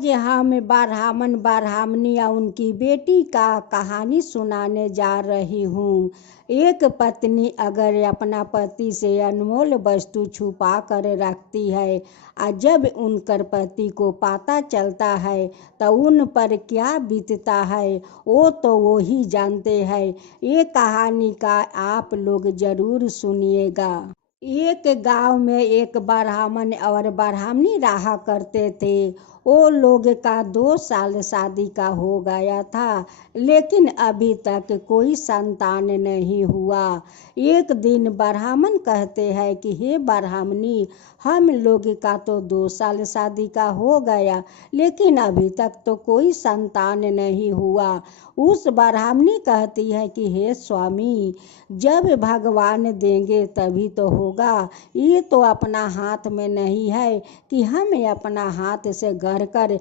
आज हम ब्राह्मण ब्राह्मणी या उनकी बेटी का कहानी सुनाने जा रही हूँ। एक पत्नी अगर अपना पति से अनमोल वस्तु छुपा कर रखती है और जब उनकर पति को पता चलता है तो उन पर क्या बीतता है वो तो वो ही जानते हैं। ये कहानी का आप लोग जरूर सुनिएगा। एक गांव में एक ब्राह्मण और ब्राह्मणी रहा करते थे। वो लोग का 2 साल शादी का हो गया था, लेकिन अभी तक कोई संतान नहीं हुआ। एक दिन ब्राह्मण कहते हैं कि हे ब्राह्मणी, हम लोग का तो 2 साल शादी का हो गया, लेकिन अभी तक तो कोई संतान नहीं हुआ। उस ब्राह्मणी कहती है कि हे स्वामी, जब भगवान देंगे तभी तो होगा। ये तो अपना हाथ में नहीं है कि हम अपना हाथ से गढ़ कर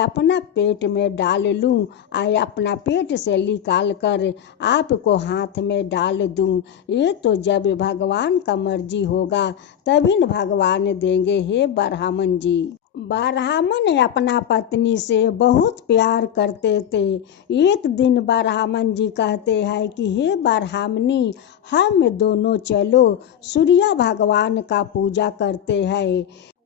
अपना पेट में डाल लूं, अपना पेट से निकाल कर आपको हाथ में डाल दूं। ये तो जब भगवान का मर्जी होगा तभी न भगवान देंगे। हे ब्राह्मण जी, ब्राह्मण अपना पत्नी से बहुत प्यार करते थे। एक दिन ब्राह्मण जी कहते हैं कि हे ब्राह्मणी, हम दोनों चलो सूर्य भगवान का पूजा करते हैं।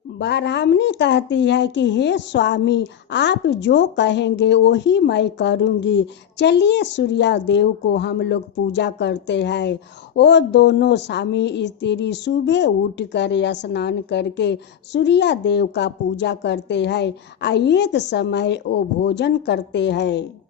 ब्राह्मणी कहती है कि हे स्वामी, आप जो कहेंगे वही मैं करूंगी। चलिए सूर्य देव को हम लोग पूजा करते हैं। वो दोनों स्वामी स्त्री सुबह उठ कर स्नान करके सूर्य देव का पूजा करते हैं और एक समय वो भोजन करते हैं।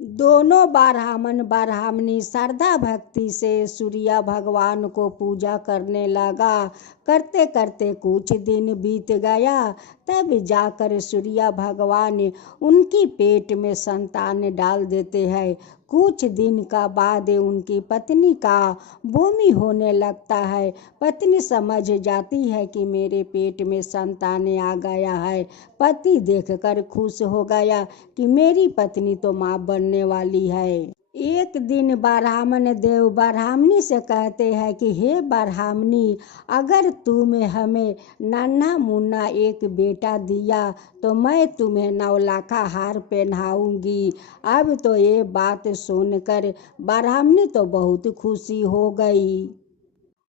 दोनों ब्राह्मण ब्राह्मणी श्रद्धा भक्ति से सूर्य भगवान को पूजा करने लगा। करते करते कुछ दिन बीत गया, तब जाकर सूर्य भगवान उनकी पेट में संतान डाल देते हैं। कुछ दिन का बाद उनकी पत्नी का बॉमी होने लगता है। पत्नी समझ जाती है कि मेरे पेट में संतान आ गया है। पति देखकर खुश हो गया कि मेरी पत्नी तो माँ बनने वाली है। एक दिन ब्राह्मण देव ब्राह्मणी से कहते हैं कि हे ब्राह्मणी, अगर तुम हमें नन्हा मुन्ना एक बेटा दिया तो मैं तुम्हें 9 लाखा हार पहनाऊंगी। अब तो ये बात सुनकर ब्राह्मणी तो बहुत खुशी हो गई।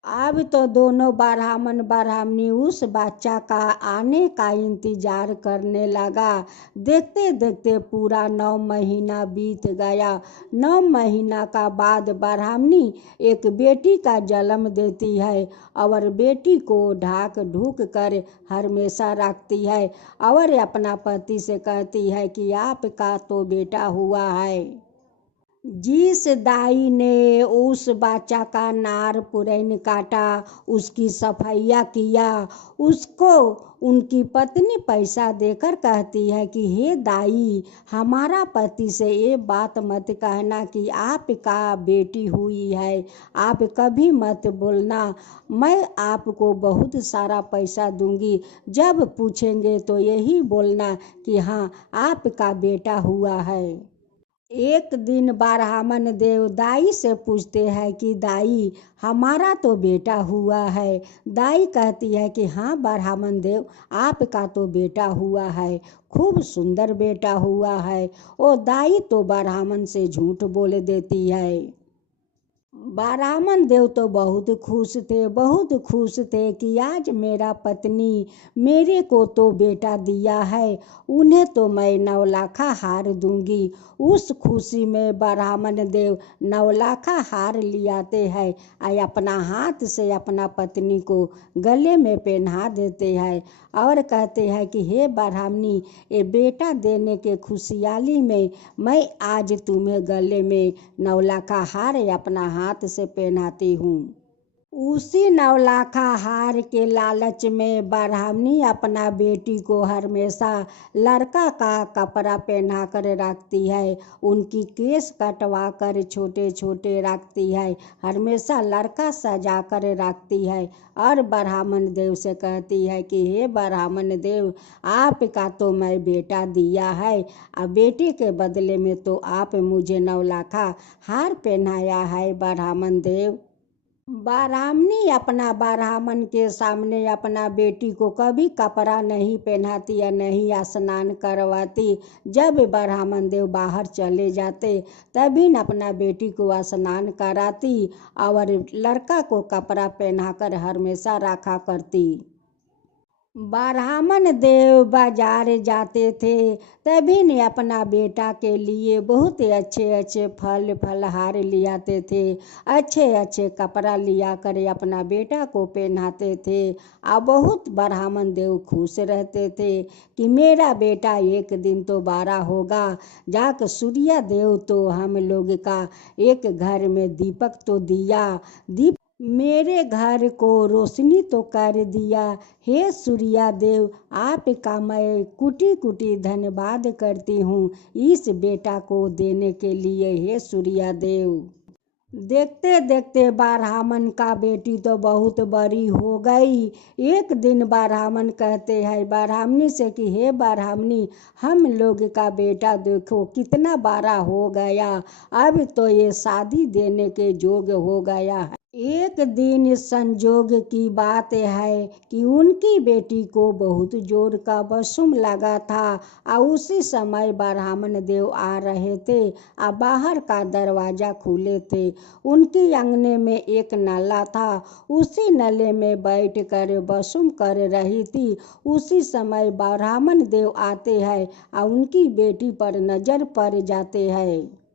अब तो दोनों ब्राह्मण ब्राह्मणी उस बच्चा का आने का इंतजार करने लगा। देखते देखते पूरा 9 महीना बीत गया। 9 महीना का बाद ब्राह्मणी एक बेटी का जन्म देती है और बेटी को ढाक ढूक कर हमेशा रखती है और अपना पति से कहती है कि आपका तो बेटा हुआ है। जिस दाई ने उस बच्चा का नार पुरैन काटा, उसकी सफाइया किया, उसको उनकी पत्नी पैसा देकर कहती है कि हे दाई, हमारा पति से ये बात मत कहना कि आपका बेटी हुई है। आप कभी मत बोलना, मैं आपको बहुत सारा पैसा दूंगी। जब पूछेंगे तो यही बोलना कि हाँ, आपका बेटा हुआ है। एक दिन ब्राह्मण देव दाई से पूछते हैं कि दाई, हमारा तो बेटा हुआ है। दाई कहती है कि हाँ ब्राह्मण देव, आपका तो बेटा हुआ है, खूब सुंदर बेटा हुआ है। वो दाई तो ब्राह्मण से झूठ बोल देती है। ब्राह्मण देव तो बहुत खुश थे, बहुत खुश थे कि आज मेरा पत्नी मेरे को तो बेटा दिया है, उन्हें तो मैं 9 लाखा हार दूंगी। उस खुशी में ब्राह्मण देव 9 लाखा हार लियाते हैं और अपना हाथ से अपना पत्नी को गले में पहना देते हैं और कहते हैं कि हे ब्राह्मणी, ये बेटा देने के खुशहाली में मैं आज तुम्हें गले में 9 लाखा हार अपना हाथ से पहनाती हूँ। उसी 9 लाखा हार के लालच में ब्राह्मणी अपना बेटी को हमेशा लड़का का कपड़ा पहना कर रखती है, उनकी केस कटवा कर छोटे छोटे रखती है, हमेशा लड़का सजा कर रखती है और ब्राह्मण देव से कहती है कि हे ब्राह्मण देव, आपका तो मैं बेटा दिया है और बेटे के बदले में तो आप मुझे 9 लाखा हार पहनाया है ब्राह्मण देव। ब्राह्मणी अपना ब्राह्मण के सामने अपना बेटी को कभी कपड़ा नहीं पहनाती या नहीं स्नान करवाती। जब ब्राह्मण देव बाहर चले जाते तभी न अपना बेटी को स्नान कराती और लड़का को कपड़ा पहनाकर हमेशा रखा करती। ब्राह्मण देव बाजार जाते थे तभी ने अपना बेटा के लिए बहुत अच्छे अच्छे फल फलहार ले आते थे, अच्छे अच्छे कपड़ा लिया कर अपना बेटा को पहनाते थे। और बहुत ब्राह्मण देव खुश रहते थे कि मेरा बेटा एक दिन तो बड़ा होगा, जाकर सूर्य देव तो हम लोग का एक घर में दीपक तो दिया, दीप मेरे घर को रोशनी तो कर दिया। हे सूर्या देव, आपका मैं कुटी कुटी धन्यवाद करती हूँ इस बेटा को देने के लिए। हे सूर्या देव। देखते देखते ब्राह्मण का बेटी तो बहुत बड़ी हो गई। एक दिन ब्राह्मण कहते हैं ब्राह्मणी से कि हे ब्राह्मणी, हम लोग का बेटा देखो कितना बड़ा हो गया, अब तो ये शादी देने के योग्य हो गया है। एक दिन संजोग की बात है कि उनकी बेटी को बहुत जोर का बसुम लगा था और उसी समय ब्राह्मण देव आ रहे थे और बाहर का दरवाजा खुले थे। उनकी आंगने में एक नाला था, उसी नले में बैठ कर बसुम कर रही थी। उसी समय ब्राह्मण देव आते हैं और उनकी बेटी पर नजर पड़ जाते हैं।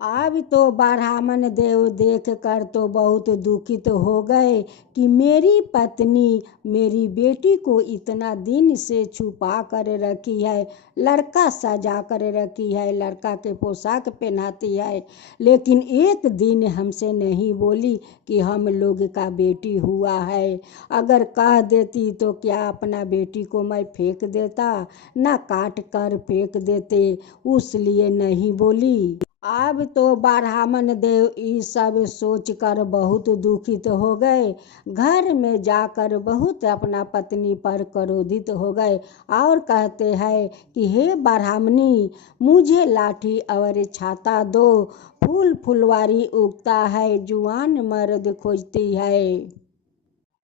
अब तो ब्राह्मण देव देख कर तो बहुत दुखित हो गए कि मेरी पत्नी मेरी बेटी को इतना दिन से छुपा कर रखी है, लड़का सजा कर रखी है, लड़का के पोशाक पहनाती है, लेकिन एक दिन हमसे नहीं बोली कि हम लोग का बेटी हुआ है। अगर कह देती तो क्या अपना बेटी को मैं फेंक देता, ना काट कर फेंक देते, उसलिए नहीं बोली। अब तो ब्राह्मण देव ये सब सोचकर बहुत दुखित हो गए। घर में जाकर बहुत अपना पत्नी पर क्रोधित हो गए और कहते हैं कि हे ब्राह्मणी, मुझे लाठी और छाता दो, फूल फुलवारी उगता है, जुआन मर्द खोजती है।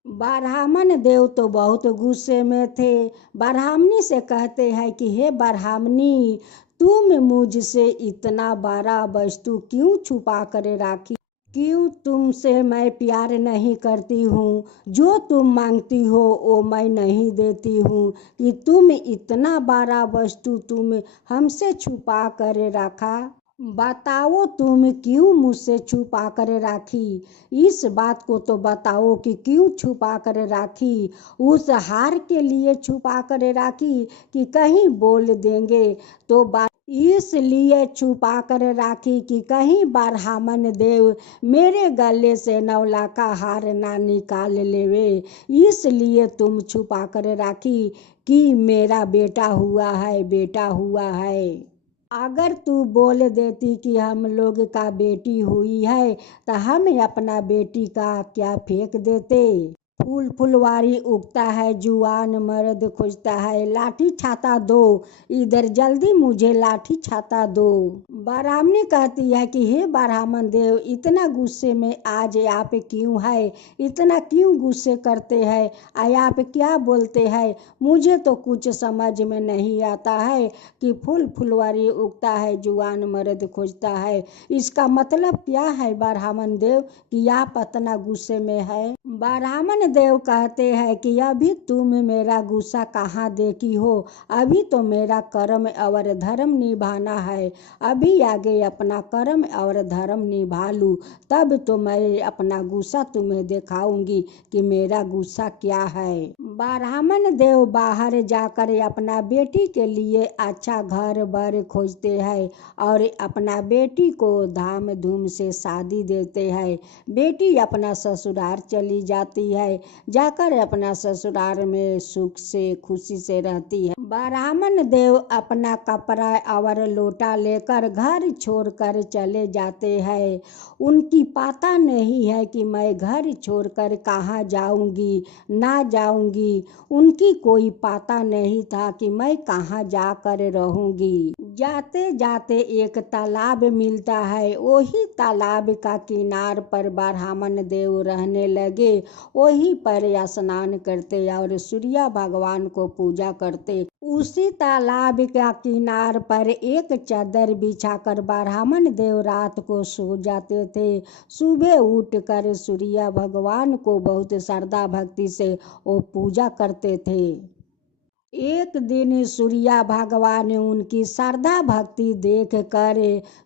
ब्राह्मण देव तो बहुत गुस्से में थे। ब्राह्मणी से कहते हैं कि हे ब्राह्मणी, तुम मुझसे इतना बड़ा वस्तु क्यों छुपा कर राखी, क्यों तुमसे मैं प्यार नहीं करती हूँ, जो तुम मांगती हो वो मैं नहीं देती हूँ, कि तुम इतना बड़ा वस्तु तुम हमसे छुपा कर रखा, बताओ तुम क्यों मुझसे छुपा कर राखी। इस बात को तो बताओ कि क्यों छुपा कर राखी, उस हार के लिए छुपा कर राखी कि कहीं बोल देंगे तो बात, इसलिए छुपा कर राखी कि कहीं ब्राह्मण देव मेरे गले से नवला का हार ना निकाल लेवे, इसलिए तुम छुपा कर राखी कि मेरा बेटा हुआ है, बेटा हुआ है। अगर तू बोल देती कि हम लोग का बेटी हुई है तो हम अपना बेटी का क्या फेंक देते। फूल फुलवारी उगता है, जुआन मर्द खोजता है, लाठी छाता दो, इधर जल्दी मुझे लाठी छाता दो। ब्राह्मणी कहती है कि हे ब्राह्मण देव, इतना गुस्से में आज आप क्यों है, इतना क्यों गुस्से करते हैं, आप क्या बोलते हैं, मुझे तो कुछ समझ में नहीं आता है कि फूल फुलवारी उगता है, जुआन मर्द खोजता है, इसका मतलब क्या है ब्राह्मण देव कि आप इतना गुस्से में है। ब्राह्मण देव कहते हैं कि अभी तुम मेरा गुस्सा कहाँ देखी हो, अभी तो मेरा कर्म और धर्म निभाना है, अभी आगे अपना कर्म और धर्म निभा लूँ तब तो मैं अपना गुस्सा तुम्हें दिखाऊंगी कि मेरा गुस्सा क्या है। ब्राह्मण देव बाहर जाकर अपना बेटी के लिए अच्छा घर बार खोजते हैं और अपना बेटी को धाम धूम से शादी देते हैं। बेटी अपना ससुराल चली जाती है, जाकर अपना ससुराल में सुख से खुशी से रहती है। ब्राह्मण देव अपना कपड़ा और लोटा लेकर घर छोड़कर चले जाते हैं। उनकी पता नहीं है कि मैं घर छोड़कर कहाँ जाऊंगी ना जाऊंगी, उनकी कोई पता नहीं था कि मैं कहाँ जाकर रहूंगी। जाते जाते एक तालाब मिलता है। वही तालाब का किनार पर ब्राह्मण देव रहने लगे। वहीं पर स्नान करते और सूर्य भगवान को पूजा करते। उसी तालाब का किनार पर एक चादर बिछाकर ब्राह्मण देव रात को सो जाते थे। सुबह उठकर सूर्य भगवान को बहुत श्रद्धा भक्ति से वो पूजा करते थे। एक दिन सूर्य भगवान ने उनकी श्रद्धा भक्ति देख कर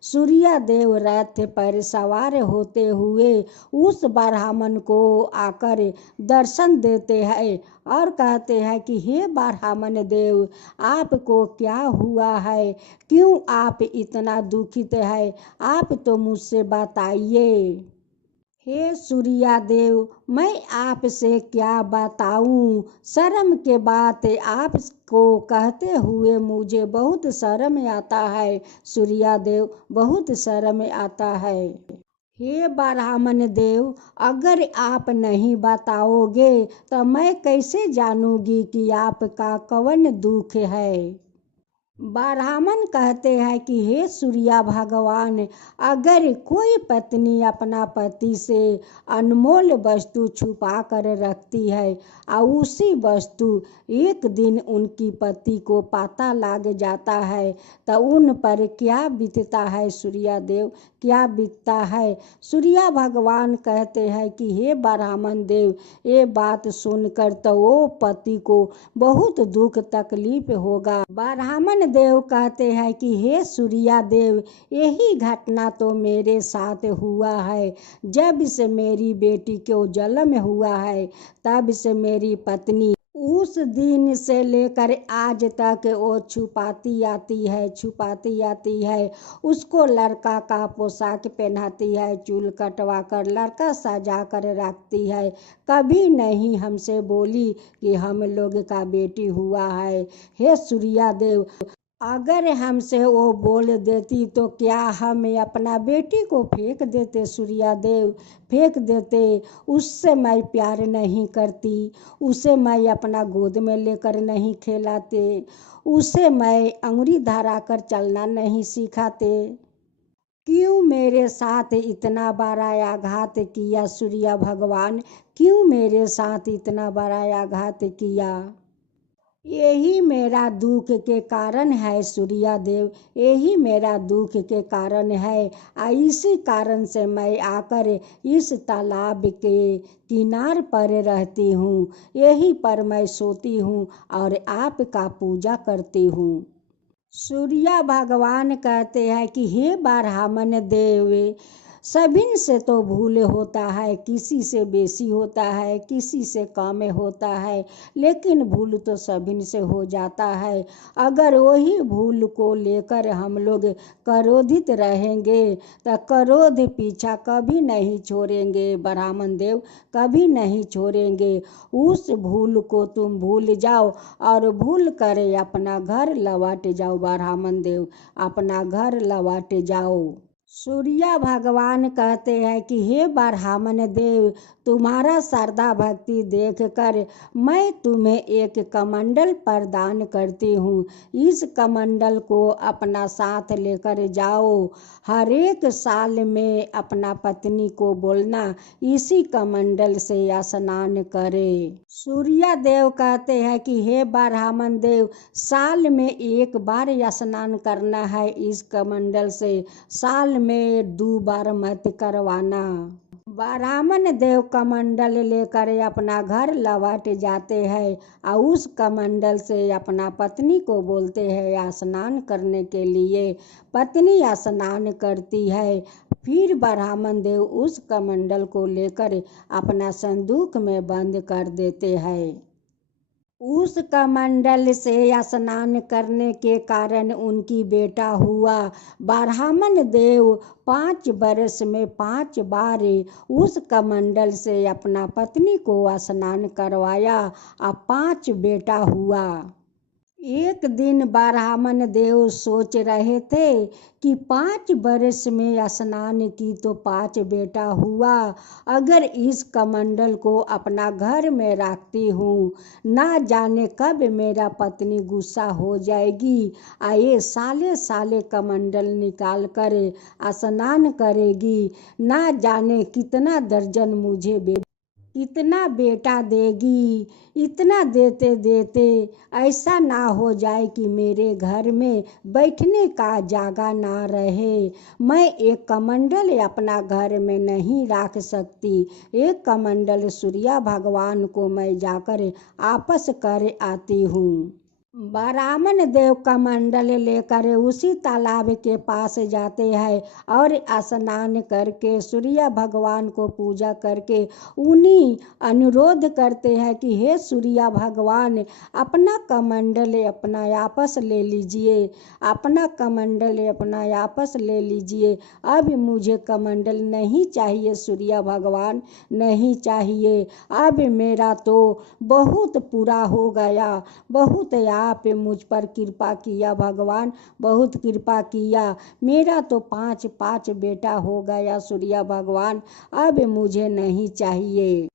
सूर्य देव रथ पर सवार होते हुए उस ब्राह्मण को आकर दर्शन देते हैं और कहते हैं कि हे ब्राह्मण देव, आपको क्या हुआ है, क्यों आप इतना दुखित है, आप तो मुझसे बताइए। हे सूर्या देव, मैं आपसे क्या बताऊं, शर्म के बात आपको कहते हुए मुझे बहुत शर्म आता है। सूर्या देव, बहुत शर्म आता है। हे ब्राह्मण देव, अगर आप नहीं बताओगे तो मैं कैसे जानूंगी कि आपका कौन दुख है। ब्राह्मण कहते हैं कि हे सूर्य भगवान, अगर कोई पत्नी अपना पति से अनमोल वस्तु छुपा कर रखती है और उसी वस्तु एक दिन उनकी पति को पता लग जाता है तो उन पर क्या बीतता है सूर्य देव, क्या बीतता है। सूर्य भगवान कहते हैं कि हे ब्राह्मण देव, ये बात सुनकर तो वो पति को बहुत दुख तकलीफ होगा। ब्राह्मण देव कहते हैं कि हे सूर्या देव, यही घटना तो मेरे साथ हुआ है। जब से मेरी बेटी को जन्म हुआ है तब से मेरी पत्नी उस दिन से लेकर आज तक वो छुपाती आती है। उसको लड़का का पोशाक पहनाती है, चूल कटवा कर लड़का सजा कर रखती है। कभी नहीं हमसे बोली कि हम लोग का बेटी हुआ है। हे सूर्या देव, अगर हमसे वो बोल देती तो क्या हम अपना बेटी को फेंक देते सूर्या देव, फेंक देते। उससे मैं प्यार नहीं करती, उसे मैं अपना गोद में लेकर नहीं खिलाते, उसे मैं अंगुरी धरा कर चलना नहीं सिखाते। क्यों मेरे साथ इतना बड़ा आघात किया सूर्य भगवान, क्यों मेरे साथ इतना बड़ा आघात किया। यही मेरा दुख के कारण है सूर्या देव, यही मेरा दुख के कारण है। इसी कारण से मैं आकर इस तालाब के किनार पर रहती हूँ, यहीं पर मैं सोती हूँ और आपका पूजा करती हूँ। सूर्य भगवान कहते हैं कि हे ब्राह्मण देव, सभी से तो भूल होता है, किसी से बेसी होता है, किसी से कम होता है, लेकिन भूल तो सभी से हो जाता है। अगर वही भूल को लेकर हम लोग क्रोधित रहेंगे तो क्रोध पीछा कभी नहीं छोड़ेंगे ब्राह्मण देव, कभी नहीं छोड़ेंगे। उस भूल को तुम भूल जाओ और भूल कर अपना घर लौट जाओ ब्राह्मण देव, अपना घर लौट जाओ। सूर्य भगवान कहते हैं कि हे ब्राह्मण देव, तुम्हारा श्रद्धा भक्ति देखकर मैं तुम्हें एक कमंडल प्रदान करती हूँ। इस कमंडल को अपना साथ लेकर जाओ। हर एक साल में अपना पत्नी को बोलना इसी कमंडल से स्नान करे। सूर्य देव कहते हैं कि हे ब्राह्मण देव, साल में एक बार स्नान करना है इस कमंडल से, साल में 2 बार मत करवाना। ब्राह्मण देव कमंडल लेकर अपना घर लौट जाते हैं और उस कमंडल से अपना पत्नी को बोलते हैं स्नान करने के लिए। पत्नी स्नान करती है, फिर ब्राह्मण देव उस कमंडल को लेकर अपना संदूक में बंद कर देते हैं। उस कमंडल से स्नान करने के कारण उनकी बेटा हुआ। ब्राह्मण देव 5 बरस में 5 बार उस कमंडल से अपना पत्नी को स्नान करवाया और 5 बेटा हुआ। एक दिन ब्राह्मण देव सोच रहे थे कि 5 वर्ष में स्नान की तो 5 बेटा हुआ। अगर इस कमंडल को अपना घर में रखती हूँ, ना जाने कब मेरा पत्नी गुस्सा हो जाएगी। आए साले साले कमंडल निकाल कर स्नान करेगी। ना जाने कितना दर्जन मुझे कितना बेटा देगी। इतना देते देते ऐसा ना हो जाए कि मेरे घर में बैठने का जगह ना रहे। मैं एक कमंडल अपना घर में नहीं रख सकती। एक कमंडल सूर्य भगवान को मैं जाकर वापस कर आती हूँ। ब्राह्मण देव कमंडल लेकर उसी तालाब के पास जाते हैं और स्नान करके सूर्य भगवान को पूजा करके उन्हीं अनुरोध करते हैं कि हे सूर्य भगवान, अपना कमंडल अपना वापस ले लीजिए। अपना कमंडल अपना वापस ले लीजिए। अब मुझे कमंडल नहीं चाहिए सूर्य भगवान, नहीं चाहिए। अब मेरा तो बहुत पूरा हो गया। बहुत आप मुझ पर कृपा किया भगवान, बहुत कृपा किया। मेरा तो 5 बेटा हो गया सूर्य भगवान, अब मुझे नहीं चाहिए।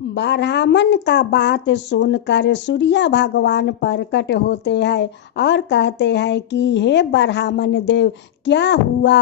ब्राह्मण का बात सुनकर सूर्य भगवान प्रकट होते हैं और कहते हैं कि हे ब्राह्मण देव, क्या हुआ?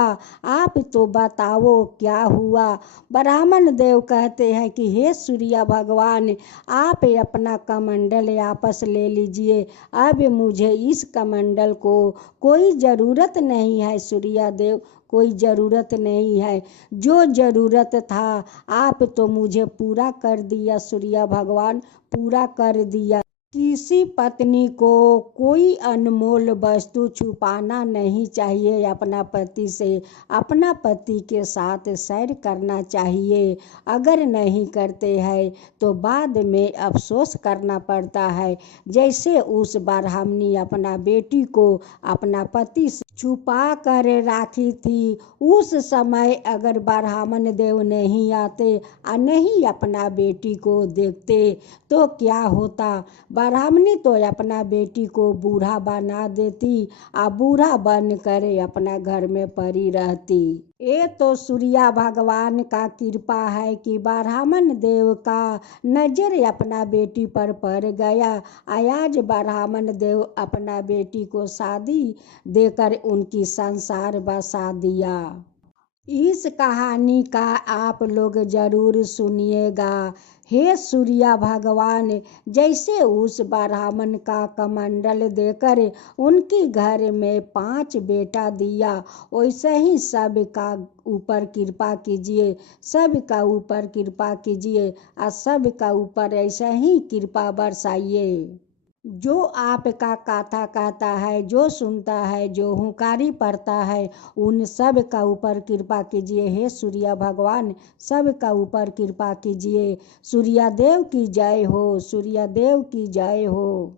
आप तो बताओ क्या हुआ। ब्राह्मण देव कहते हैं कि हे सूर्य भगवान, आप अपना कमंडल वापस ले लीजिए। अब मुझे इस कमंडल को कोई ज़रूरत नहीं है सूर्य देव, कोई ज़रूरत नहीं है। जो ज़रूरत था आप तो मुझे पूरा कर दिया सूर्य भगवान, पूरा कर दिया। किसी पत्नी को कोई अनमोल वस्तु छुपाना नहीं चाहिए अपना पति से। अपना पति के साथ सैर करना चाहिए। अगर नहीं करते हैं तो बाद में अफसोस करना पड़ता है। जैसे उस ब्राह्मणी अपना बेटी को अपना पति से छुपा कर राखी थी। उस समय अगर ब्राह्मण देव नहीं आते और नहीं अपना बेटी को देखते तो क्या होता। ब्राह्मणी तो अपना बेटी को बूढ़ा बना देती और बूढ़ा बन कर अपना घर में पड़ी रहती। ये तो सूर्य भगवान का कृपा है कि ब्राह्मण देव का नजर अपना बेटी पर पड़ गया। आज ब्राह्मण देव अपना बेटी को शादी देकर उनकी संसार बसा दिया। इस कहानी का आप लोग जरूर सुनिएगा। हे सूर्य भगवान, जैसे उस ब्राह्मण का कमंडल देकर उनके घर में 5 बेटा दिया, वैसे ही सबका ऊपर कृपा कीजिए, सबका ऊपर कृपा कीजिए और सबका ऊपर ऐसे ही कृपा बरसाइए। जो आपका कथा कहता है, जो सुनता है, जो हुंकारी पड़ता है, उन सब का ऊपर कृपा कीजिए। हे सूर्य भगवान, सब का ऊपर कृपा कीजिए। सूर्य देव की जय हो, सूर्य देव की जय हो।